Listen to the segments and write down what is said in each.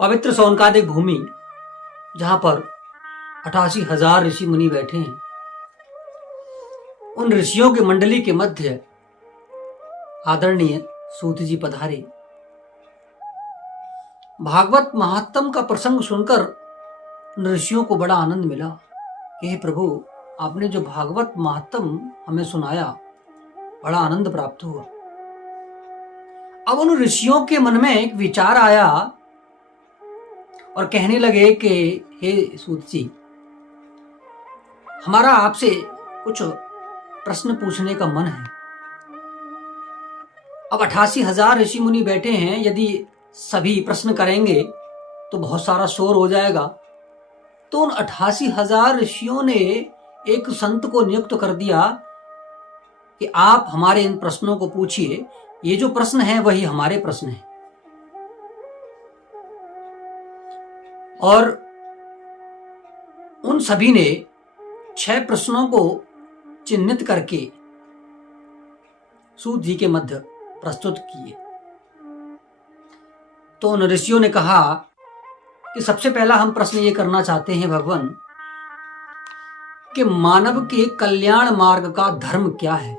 पवित्र सौनकादिक भूमि, जहां पर 88,000 ऋषि मुनि बैठे हैं, उन ऋषियों की मंडली के मध्य आदरणीय सूत जी पधारे। भागवत महात्म का प्रसंग सुनकर ऋषियों को बड़ा आनंद मिला कि हे प्रभु, आपने जो भागवत महात्म हमें सुनाया, बड़ा आनंद प्राप्त हुआ। अब उन ऋषियों के मन में एक विचार आया और कहने लगे कि हे सूत जी, हमारा आपसे कुछ प्रश्न पूछने का मन है। अब 88,000 ऋषि मुनि बैठे हैं, यदि सभी प्रश्न करेंगे तो बहुत सारा शोर हो जाएगा। तो उन 88,000 ऋषियों ने एक संत को नियुक्त कर दिया कि आप हमारे इन प्रश्नों को पूछिए। ये जो प्रश्न है वही हमारे प्रश्न हैं। और उन सभी ने 6 प्रश्नों को चिन्हित करके सूत जी के मध्य प्रस्तुत किए। तो उन ऋषियों ने कहा कि सबसे पहला हम प्रश्न ये करना चाहते हैं भगवान, कि मानव के कल्याण मार्ग का धर्म क्या है।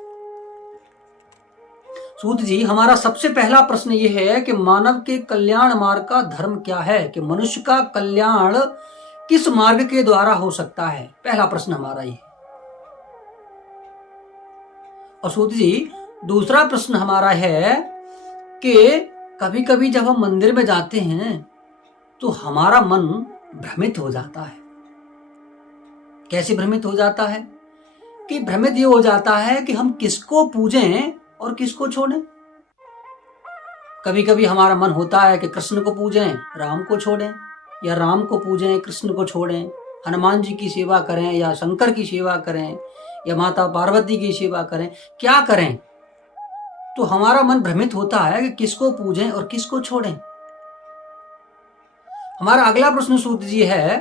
सूत जी, हमारा सबसे पहला प्रश्न ये है कि मानव के कल्याण मार्ग का धर्म क्या है, कि मनुष्य का कल्याण किस मार्ग के द्वारा हो सकता है। पहला प्रश्न हमारा ये है। और सूत जी, दूसरा प्रश्न हमारा है कि कभी कभी जब हम मंदिर में जाते हैं तो हमारा मन भ्रमित हो जाता है। कैसे भ्रमित हो जाता है? कि भ्रमित ये हो जाता है कि हम किसको पूजें और किसको छोड़ें। कभी कभी हमारा मन होता है कि कृष्ण को पूजें, राम को छोड़ें, या राम को पूजें, कृष्ण को छोड़ें, हनुमान जी की सेवा करें या शंकर की सेवा करें या माता पार्वती की सेवा करें, क्या करें। तो हमारा मन भ्रमित होता है कि किसको पूजें और किसको छोड़ें। हमारा अगला प्रश्न सूत जी है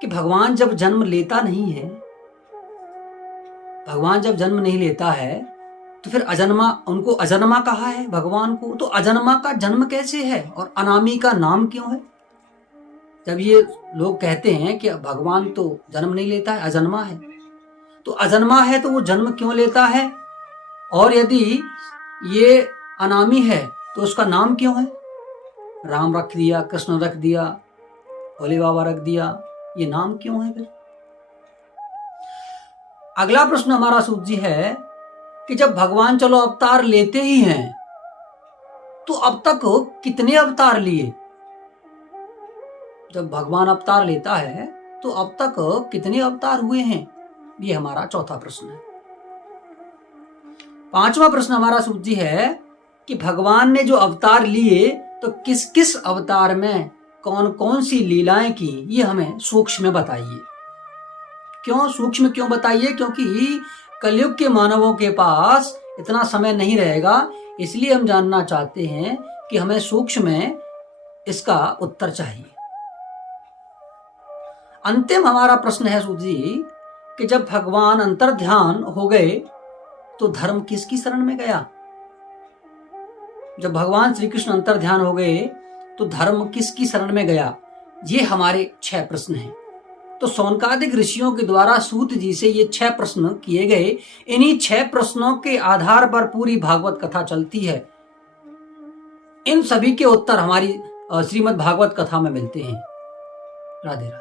कि भगवान जब जन्म लेता नहीं है, भगवान जब जन्म नहीं लेता है तो फिर अजन्मा, उनको अजन्मा कहा है भगवान को, तो अजन्मा का जन्म कैसे है और अनामी का नाम क्यों है। जब ये लोग कहते हैं कि भगवान तो जन्म नहीं लेता है, अजन्मा है, तो अजन्मा है तो वो जन्म क्यों लेता है, और यदि ये अनामी है तो उसका नाम क्यों है। राम रख दिया, कृष्ण रख दिया, भोले बाबा रख दिया, ये नाम क्यों है फिर। अगला प्रश्न हमारा सूत जी है कि जब भगवान चलो अवतार लेते ही हैं तो अब तक कितने अवतार लिए। जब भगवान अवतार लेता है तो अब तक कितने अवतार हुए हैं, ये हमारा चौथा प्रश्न है। पांचवा प्रश्न हमारा सूत जी है कि भगवान ने जो अवतार लिए तो किस किस अवतार में कौन कौन सी लीलाएं की, ये हमें सूक्ष्म में बताइए। क्यों सूक्ष्म क्यों बताइए? क्योंकि कलयुग के मानवों के पास इतना समय नहीं रहेगा, इसलिए हम जानना चाहते हैं कि हमें सूक्ष्म में इसका उत्तर चाहिए। अंतिम हमारा प्रश्न है सूत जी कि जब भगवान अंतर्ध्यान हो गए तो धर्म किसकी शरण में गया। जब भगवान श्री कृष्ण अंतर्ध्यान हो गए तो धर्म किसकी शरण में गया। ये हमारे 6 प्रश्न हैं। तो सौनकादिक ऋषियों के द्वारा सूत जी से ये 6 प्रश्न किए गए। इन्हीं 6 प्रश्नों के आधार पर पूरी भागवत कथा चलती है। इन सभी के उत्तर हमारी श्रीमद् भागवत कथा में मिलते हैं। राधे राधे।